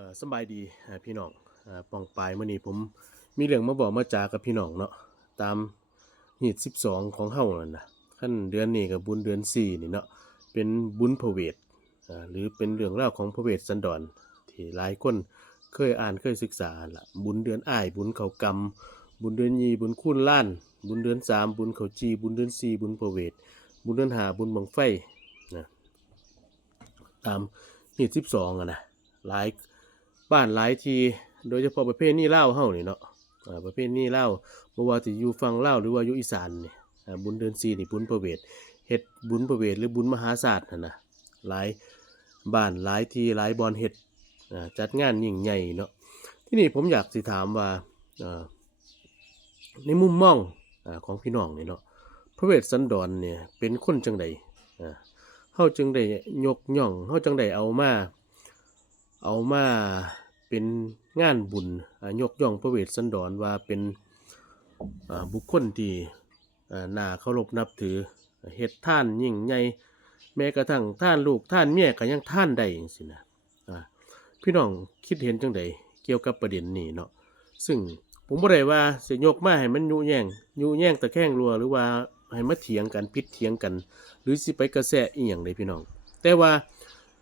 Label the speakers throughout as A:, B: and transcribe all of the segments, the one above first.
A: อสบายดีพี่น้องอ่าปองปลายมื้อนี้ผมมีเรื่องมาบอกมาจากับพี่น้องเนาะตามหีด12ของเฮานั่นนะขั้นเดือนนี้กับบุญเดือน4นี่เนาะเป็นบุญพระเวทอ่าหรือเป็นเรื่องราวของพระเวทสันดรที่หลายคนเคยอ่านเคยศึกษาล่ะบุญเดือนอ้ายบุญเขากรรม บุญเดือนยีบุญคุณล้าน บุญเดือนสามบุญเขาจีบุญเดือนสี่บุญพระเวทบุญเดือนหาบุญบังไฟนะตามหีด12อะนะหลาย บ้านหลายที โดยเฉพาะประเภทนี้เล่าเฮานี่เนาะประเภทนี้เล่าบ่ว่าสิอยู่ฝั่งลาหรือว่าอยู่อีสานนี่บุญเดือน4นี่บุญประเวทเฮ็ดบุญประเวทหรือบุญมหาศาสตร์นั่นนะหลายบ้านหลายทีหลายบอนเฮ็ดจัดงานยิ่งใหญ่เนาะที่นี่ผมอยากสิถามว่าในมุมมองอของพี่น้องนี่เนาะพระเวทสันดรเนี่ยเป็นคนจังใดเฮาจึงได้ยกย่องเฮาจังได้เอามา เอามา เป็นงานบุญอ่ายกย่องพระเวทสันดรว่าเป็นบุคคลที่น่าเคารพนับถือเฮ็ดท่านยิ่งใหญ่แม้กระทั่งท่านลูกท่านเมียก็ยังท่านได้จังซี่นะพี่น้องคิดเห็นจังใดเกี่ยวกับประเด็นนี้เนาะซึ่งผมบ่ได้ว่าสิยกมาให้มันยุแย่งยุแย่งตะแคงรัวหรือว่าให้มาเถียงกันพิดเถียงกัน หรือสิไปกระแสอีหยังเลยพี่น้อง แต่ว่า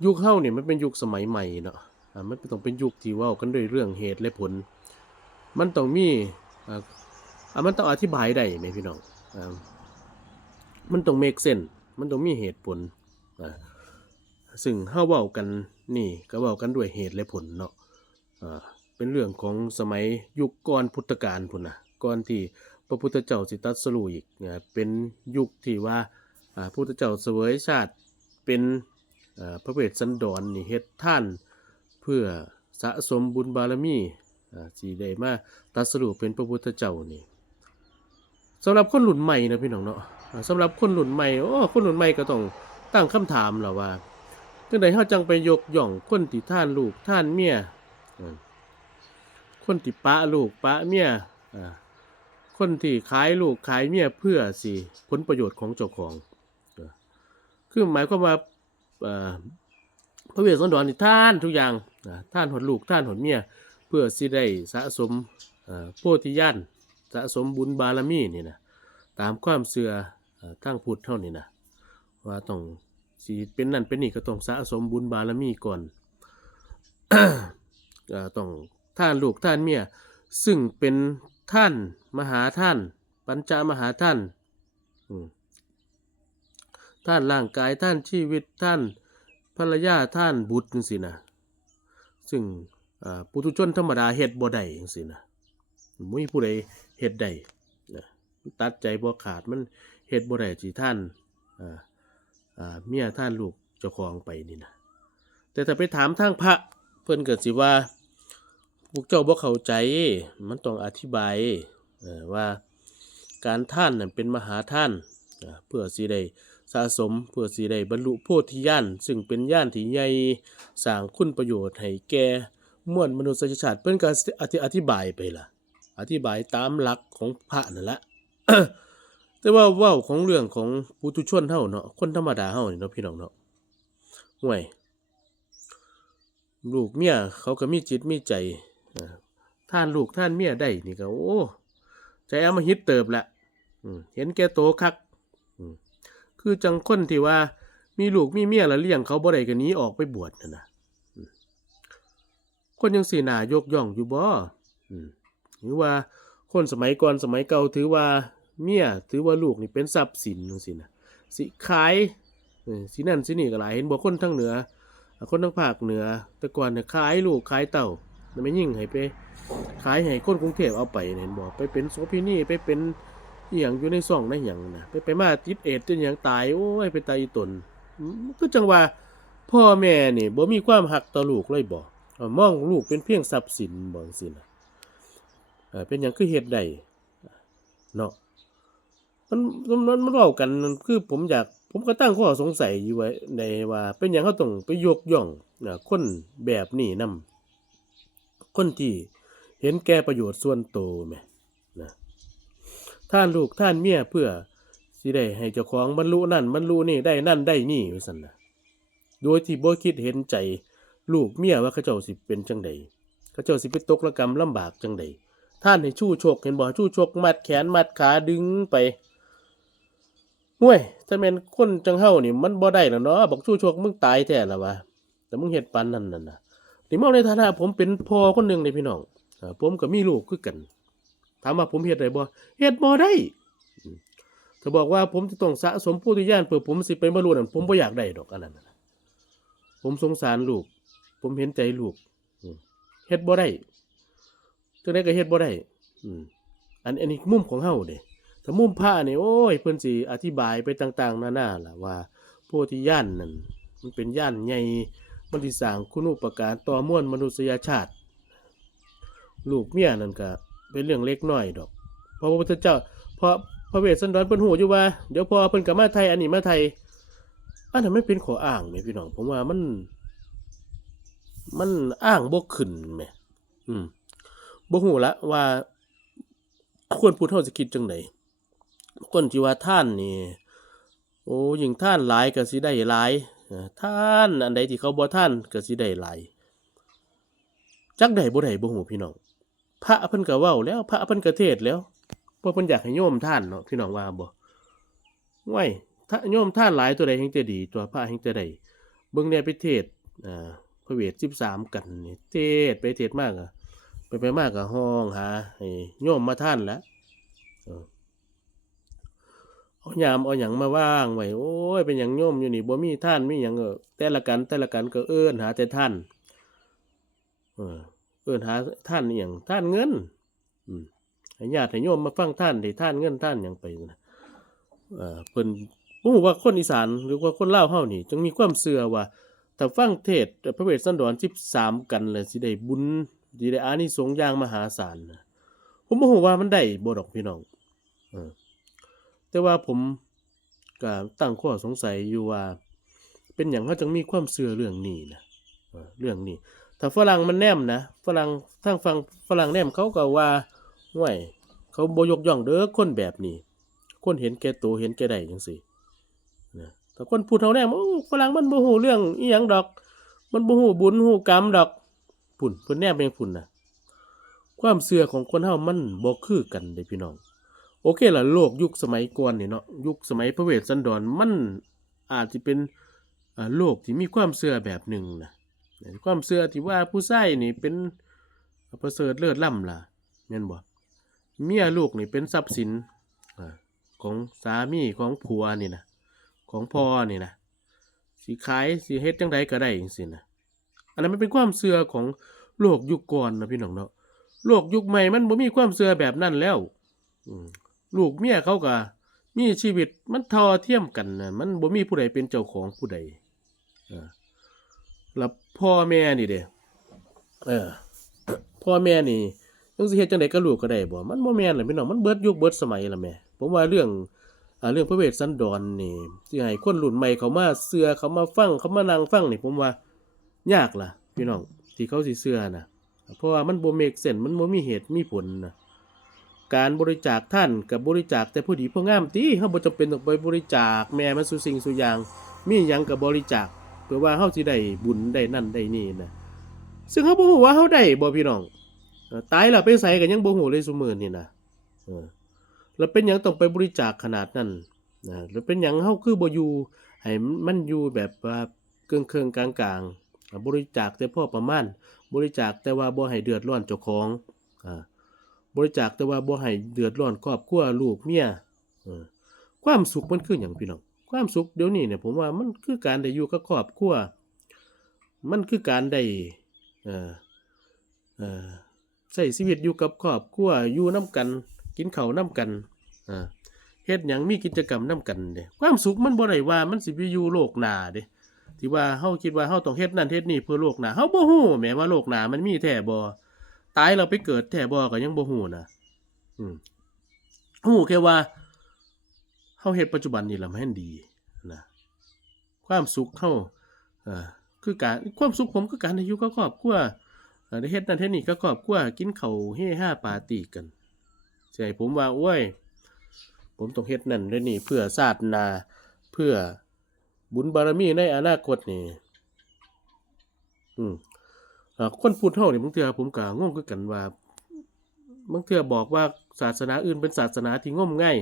A: ยุคเฮาเนี่ยมันเป็นยุคสมัยใหม่เนาะ มันต้องเป็นยุคที่ว่ากันด้วยเรื่องเหตุและผล มันต้องมีอ่ามันต้องอธิบายได้ไหมพี่น้องอ่ามันต้องเมกเซนมันต้องมีเหตุผลอ่าซึ่งเฮาเว้ากันนี่ก็เว้ากันด้วยเหตุและผลเนาะอ่าเป็นเรื่องของสมัยยุคก่อนพุทธกาลพุ่นนะก่อนที่พระพุทธเจ้าสิตรัสรูอีกอ่าเป็นยุคที่ว่าอ่าพระพุทธเจ้าเสวยชาติเป็นอ่าพระเวสสันดรนี่เฮ็ดท่าน เพื่อสะสมบุญบารมีอ่าสีได้มาตรัสรุปเป็นพระพุทธเจ้านี่สำหรับคนรุ่นใหม่นะพี่น้องเนาะสำหรับคนรุ่นใหม่โอ้คนรุ่นใหม่ก็ต้องตั้งคำถามแล้วว่าจังใดเฮาจังไปยกย่องคนที่ท่านลูกท่านเมียคนที่ปะลูกปะเมียอ่าคนที่ขายลูกขายเมียเพื่อสิผลประโยชน์ของเจ้าของคือหมายความว่าอ่าพระเวสสันดรนี่ท่านทุกอย่าง ท่านหดลูกท่านหดเมียเพื่อสิได้สะสมโพธิญาณสะสมบุญบารมีนี่นะตามความเสื่อทั้งพุทธเท่านี่นะว่าต้องสิเป็นนั่นเป็นนี่ก็ต้องสะสมบุญบารมีก่อนต้องท่านลูกท่านเมียซึ่งเป็นท่านมหาท่าน ปัญจมหาท่านท่านร่างกายท่านชีวิตท่านภรรยาท่านบุตรจังซี่นะ ซึ่งปุถุชนธรรมดาเฮ็ดบ่ได้จังซี่นะบ่มีผู้ใดเฮ็ดได้นะตัดใจบ่ขาดมันเฮ็ดบ่ได้สิท่านอ่าอ่าเมียท่านลูกเจ้าของไปนี่นะแต่ถ้าไปถามทางพระเพิ่นก็สิว่าพวกเจ้าบ่เข้าใจมันต้องอธิบายว่าการท่านนั้นเป็นมหาท่านเพื่อสิได้ สะสมเพื่อสิได้บรรลุโพธิญาณซึ่งเป็นญาณที่ใหญ่สร้างคุณประโยชน์ให้แก่มวลมนุษยชาติเพิ่นก็อธิอธิบายไปล่ะ อธิบายตามหลักของพระนั่นละแต่ว่าเว้าของเรื่องของปุถุชนเฮาเนาะคนธรรมดาเฮานี่เนาะพี่น้องเนาะห่วยลูกเมียเขาก็มีจิตมีใจท่านลูกท่านเมียได้นี่ก็โอ้ใจเอามาฮิตเติบละเห็นแก่โตคัก คือจังคนที่ว่า มีลูกมีเมียแล้วเลี้ยงเขาบ่ได้ก็หนี้ออกไปบวชนั่นนะคนยังสีหนายกย่องอยู่บ่หรือว่าคนสมัยก่อนสมัยเก่าถือว่าเมียถือว่าลูกนี่เป็นทรัพย์สินจังซี่นะสิขายสินั่นสินี่ก็หลายเห็นบ่คนทั้งเหนือ คนทั้งภาคเหนือ แต่ก่อนเนี่ยขายลูกขายเต่าแล้วไม่ยิ่งให้ไป ขายให้คนกรุงเทพเอาไปเห็นบ่ไปเป็นโสเภณีไปเป็น อหย่างอยู่ในซ่องในหยังนะไปไปมาติดเอดจนหยังตายโอ้ยเป็นตายอีตนก็จังว่าพ่อแม่นี่บ่มีความหักต่อลูกเลยบ่เอ่อมองลูกเป็นเพียงทรัพย์สินบ่จังซี่นะเป็นหยังคือเฮ็ดได้เนาะมันมันมันมันเว้ากันคือผมอยากผมก็ตั้งข้อสงสัยอยู่ไว้ในว่าเป็นหยังเขาต้องไปยกย่องนะคนแบบนี้นํคนที่เห็นแก่ประโยชน์ส่วนตัวแหม ท่านลูกท่านเมียเพื่อสิได้ให้เจ้าของบรรลุนั่นบรรลุนี่ได้นั่นได้นี่ว่าซั่นนะโดยที่บ่คิดเห็นใจ ลูกเมียว่าเขาเจ้าสิเป็นจังใดเขาเจ้าสิไปตกระกรรมลำบากจังใดท่านให้ชู้โชคเห็นบ่ชู้โชคมัดแขนมัดขาดึงไปห่วยถ้าแม่นคนจังเฮานี่มันบ่ได้แล้วเนาะบอกชู้โชคมึงตายแท้แล้ววะแต่มึงเฮ็ดปานนั้นนั่นน่ะนี่มองในฐานะผมเป็นพ่อคนหนึ่งเลยพี่น้องผมก็มีลูกคือกัน ถามว่าผมเฮ็ดได้บ่เฮ็ดบ่ได้ถ้าบอกว่าผมจะต้องสะสมผู้ที่ย่านเพื่อผมสิเป็นบรรลุนั่นผมบ่อยากได้ดอกอันนั้นผมสงสารลูก ผมเห็นใจลูกเฮ็ดบ่ได้จังได๋ก็เฮ็ดบ่ได้อันอันนี้มุมของเฮาเด้ถ้ามุมพระนี่โอ้ยเพิ่นสิอธิบายไปต่างๆนานาล่ะว่าโพธิญาณนั่นมันเป็นญาณใหญ่มันสิสร้างคุณูปการต่อมวลมนุษยชาติ ลูกเมียนั่นก็ เป็นเรื่องเล็กน้อยดอก เพราะพระพุทธเจ้าเพราะพระเวสสันดรเพิ่นหูอยู่ว่า เดี๋ยวพอเพิ่นกลับมาไทยอันนี้มาไทย อันนั้นไม่เป็นขออ้างนี่พี่น้องผมว่ามัน มันอ้างบ่ขึ้นแหมอืมบ่ฮู้ละว่าควรพูดเฮาสิคิดจังไดคนที่ว่าท่านนี่โอ้ยิ่งท่านหลายก็สิได้หลายท่านอันใดที่เขาบ่ท่านก็สิได้หลายจักได้บ่ได้บ่ฮู้พี่น้อง พระเพิ่นก็เว้าแล้ว พระเพิ่นก็เทศแล้วเพราะเพิ่นอยากให้โยมท่านเนาะพี่น้องว่าบ่ไว้ถ้าโยมท่านหลายตัวใดแห่งจะดี ตัวพระแห่งจะได้เบิ่งแนวไปเทศอ่าพระเวท13กันนี่เทศไปเทศมากอะไปไปมากก็ห้องหาให้โยมมาท่านแล้วเอายามเอาหยังมาว่างไว้โอ้ยเป็นหยังโยมอยู่นี่บ่มีท่านมีหยังเออแต่ละกันแต่ละกันก็เอิ้นหาแต่ท่านเออ อิ้นหาท่านอย่างท่านเงิน อืมญาติให้โยมมาฟังท่านที่ท่านเงินท่านอย่างไปนะเอ่อเพิ่นบ่ฮู้ว่าคนอีสานหรือว่าคนลาเฮานี่จึงมีความเชื่อว่าถ้าฟังเทศพระเวสสันดร13กันแล้วสิได้บุญสิได้อานิสงส์อย่างมหาศาลนะผมบ่ฮู้ว่ามันได้บ่ดอกพี่น้องอแต่ว่าผมก็ตั้งข้อสงสัยอยู่ว่า เป็นหยังเขาจึงมีความเชื่อเรื่องนี้นะเรื่องนี้ ถ้าฝรั่งมันแนมนะฝรั่งทางฝั่งฝรั่งแนมเขาก็ว่าห่วยเขาบ่ยกย่องเด้อคนแบบนี้ คนเห็นแก่ตัวเห็นแก่ได้จังซี่นะแต่คนพูดเท่าแนมโอ้ฝรั่งมันบ่ฮู้เรื่องอีหยังดอก มันบ่ฮู้บุญฮู้กรรมดอกพุ่นเพิ่นแนมเป็นพุ่นนะความเชื่อของคนเฮามันบ่คือกันเด้พี่น้อง โอเคล่ะโลกยุคสมัยก่อนนี่เนาะยุคสมัยพระเวสสันดรมันอาจสิเป็นโลกที่มีความเชื่อแบบหนึ่งนะ ความเชื่อที่ว่าผู้ชายนี่เป็นประเสริฐเลิศล้ำล่ะแม่นบ่เมียลูกนี่เป็นทรัพย์สินอของสามีของผัวนี่นะของพ่อนี่นะสิขายสิเฮ็ดจังไดก็ได้จังซี่นะอันนั้นมันเป็นความเชื่อของโลกยุคก่อนนะพี่น้องเนาะโลกยุคใหม่มันบ่มีความเชื่อแบบนั้นแล้วลูกเมียเขาก็มีชีวิตมันทอเทียมกันนะมันบ่มีผู้ใดเป็นเจ้าของผู้ใดอ่า แล้วพ่อแม่นี่เด้เออ พ่อแม่นี่จังสิเฮ็ดจังไดกับลูกก็ได้บ่ มันบ่แม่นล่ะพี่น้อง มันเบิดยุคเบิดสมัยล้วแม่ผมว่าเรื่องอ่าเรื่องพระเวสสันดรนี่สิให้คนรุ่นใหม่เขามาเชื่อเขามาฟังเขามานั่งฟังนี่ผมว่ายากล่ะ พี่น้องที่เขาสิเชื่อน่ะ เพราะว่ามันบ่เมกเส้นมันบ่มีเหตุมีผลนะการบริจาคท่านกับบริจาคแต่ผู้ดีผู้งามติเฮาบ่จำเป็นต้องไปบริจาคแม่มันสุสิ่งสุอย่างมีหยังก็บบริจาค พื่อว่าเฮาสิได้บุญได้นั่นได้นี่นะซึ่งเฮาบ่ฮู้ว่าเฮาได้บ่พี่น้องตายแล้วไปไสก็ยังบ่ฮู้เลยซุมื้อนี่นะเออแล้วเป็นหยังต้องไปบริจาคขนาดนั้นนะแล้วเป็นหยังเฮาคือบ่อยู่ให้มันอยู่แบบว่าเกิงกลางๆ บริจาคแต่พ่อประมาณ บริจาคแต่ว่าบ่ให้เดือดร้อนเจ้าของอ่าบริจาคแต่ว่าบ่ให้เดือดร้อนครอบครัวลูกเมียความสุขมันคือหยังพี่น้อง ความสุขเดี๋ยวนี้เนี่ยผมว่ามันคือการได้อยู่กับครอบครัวมันคือการได้เอ่อเอ่อใช้ชีวิตอยู่กับครอบครัวอยู่น้ำกัน กินข้าวน้ำกันอ่าเฮ็ดหยังมีกิจกรรมน้ำกันเด้ความสุขมันบ่ได้ว่ามันสิไปอยู่โลกหน้าเด้ที่ว่าเฮาคิดว่าเฮาต้องเฮ็ดนั่นเฮ็ดนี่เพื่อโลกหน้าเฮาบ่ฮู้แหมว่าโลกหน้ามันมีแท้บ่ตายเราไปเกิดแท้บ่ก็ยังบ่ฮู้นะอืมฮู้แค่ว่า เฮาเฮ็ดปัจจุบันนี่ล่ะมันดีนะความสุขเขาเอ่อคือการความสุขผมคือการได้อยู่กับครอบครัวเอ่อได้เฮ็ดนั่นเฮ็ดนี่กับครอบครัวกินข้าวเฮฮาปาร์ตี้กันใช่ผมว่าโอ้ยผมต้องเฮ็ดนั่นเด้นี่เพื่อชาติหนาเพื่อบุญบารมีในอนาคตนี่อืมอ่คนพูดเฮานี่บางเทื่อผมก็งงคือกันว่าบางเทื่อบอกว่าศาสนาอื่นเป็นศาสนาที่งมงาย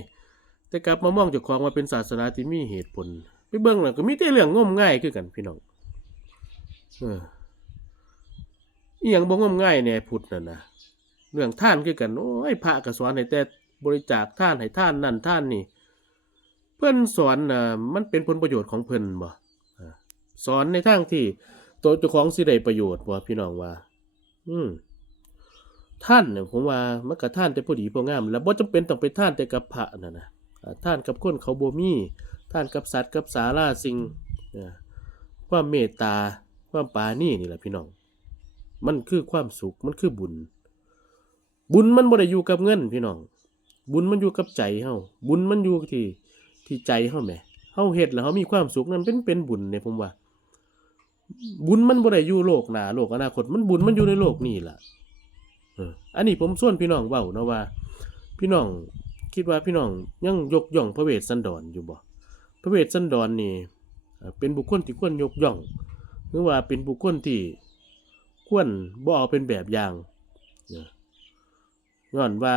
A: แต่กลับมามองเจ้าของว่าเป็นศาสนาที่มีเหตุผล ไปเบิ่งแล้วก็มีแต่เรื่องงมง่ายคือกันพี่น้องเอออีหยังบ่งมง่ายแน่พุทธนั่นนะเรื่องท่านคือกันโอ้ยพระก็สอนให้แต่บริจาคท่านให้ท่านนั่นท่านนี่ เพิ่นสอนน่ะมันเป็นผลประโยชน์ของเพิ่นบ่สอนในทางที่ตัวเจ้าของสิได้ประโยชน์บ่พี่น้องว่า อืมท่านเนี่ยผมว่ามันก็ท่านแต่พอดีพองาม แล้วบ่จำเป็นต้องไปท่านแต่กับพระนั่นนะ ท่านกับคนเขาบ่มีท่านกับสัตว์กับสาราสิ่งความเมตตาความปาณีนี่แหละพี่น้อง มันคือความสุขมันคือบุญ บุญมันบ่ได้อยู่กับเงินพี่น้อง บุญมันอยู่กับใจเฮาบุญมันอยู่ที่ที่ใจเฮาแหมเฮาเฮ็ดแล้วเฮามีความสุขนั่นเป็นเป็นบุญเนี่ยผมว่า บุญมันบ่ได้อยู่โลกหน้าโลกอนาคต มันบุญมันอยู่ในโลกนี้ล่ะอออันนี้ผมส่วนพี่น้องเว้าเนาะว่า พี่น้อง คิดว่าพี่น้องยังยกย่องพระเวสสันดรอยู่บ่พระเวสสันดรนี่เป็นบุคคลที่ควรยกย่องหรือว่าเป็นบุคคลที่ควรบ่เอาเป็นแบบอย่างเออย้อนว่า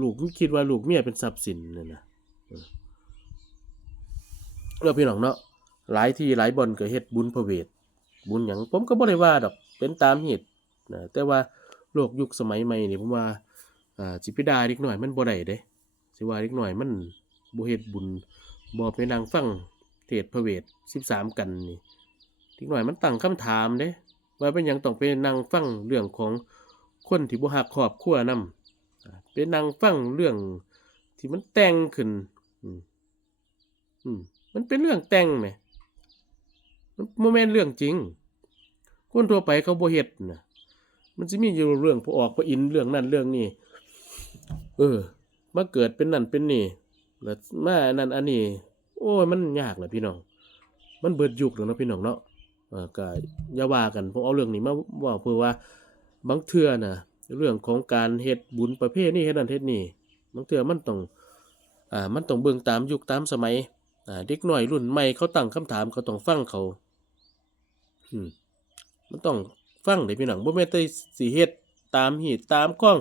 A: ลูกคิดว่าลูกเมียเป็นทรัพย์สินนั่นนะเออแล้วพี่น้องเนาะหลายที่หลายบ่อนก็เฮ็ดบุญพระเวทบุญหยังผมก็บ่ได้ว่าดอกเป็นตามเหตุนะแต่ว่าโลกยุคสมัยใหม่นี่ผมว่า อ่าสิไปด่าเด็กหน้อยมันบ่ได้เด้สิว่าเด็กหน้อยมันบ่เฮ็ดบุญบ่ไปนั่งฟังเทศพระเวท13กันนี่เด็กหน้อยมันตั้งคำถามเด้ว่าเป็นหยังต้องไปนั่งฟังเรื่องของคนที่บ่ฮักครอบครัวนำอ่าไปนั่งฟังเรื่องที่มันแต่งขึ้น อืมอืมมันเป็นเรื่องแต่งไหมมันโมเมนเรื่องจริง คนทั่วไปเขาบ่เฮ็ดนะมันจะมีอยู่เรื่องพอออกพออินเรื่องนั่นเรื่องนี้ เออ มาเกิดเป็นนั่นเป็นนี่แล้วมาอันนั่นอันนี้ โอ้ยมันยากแหละพี่น้อง มันเบิดยุคแล้วเนาะพี่น้องเนาะเออก็อย่าว่ากันผมเอาเรื่องนี้มาว่าเพื่อว่าบางเทื่อนะเรื่องของการเฮ็ดบุญประเภทนี้เฮ็ดนั่นเฮ็ดนี่บางเทื่อมันต้องอ่ามันต้องเบิ่งตามยุคตามสมัยอ่าเด็กหน้อยรุ่นใหม่เขาตั้งคำถามเขาต้องฟังเขาอืมมันต้องฟังเด้พี่น้องบ่แม่นแต่สิเฮ็ดตามเหตุตามข้อง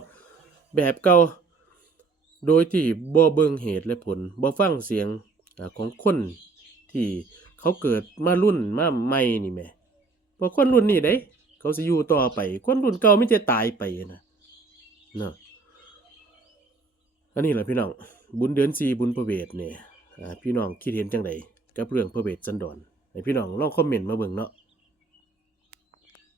A: แบบเก่าโดยที่บ่เบิ่งเหตุและผลบ่ฟังเสียงอของคนที่เขาเกิดมารุ่นมาใหม่นี่แมเพราะคนรุ่นนี้เด้ เขาสิอยู่ต่อไป คนรุ่นเก่าไม่จะตายไปนะเนาะอันนี้แหละพี่น้อง บุญเดือนสี่บุญพระเวทเนี่ยพี่น้องคิดเห็นจังไดกับเรื่องพระเวทสันดรให้พี่น้องลองคอมเมนต์มาเบิ่งเนาะ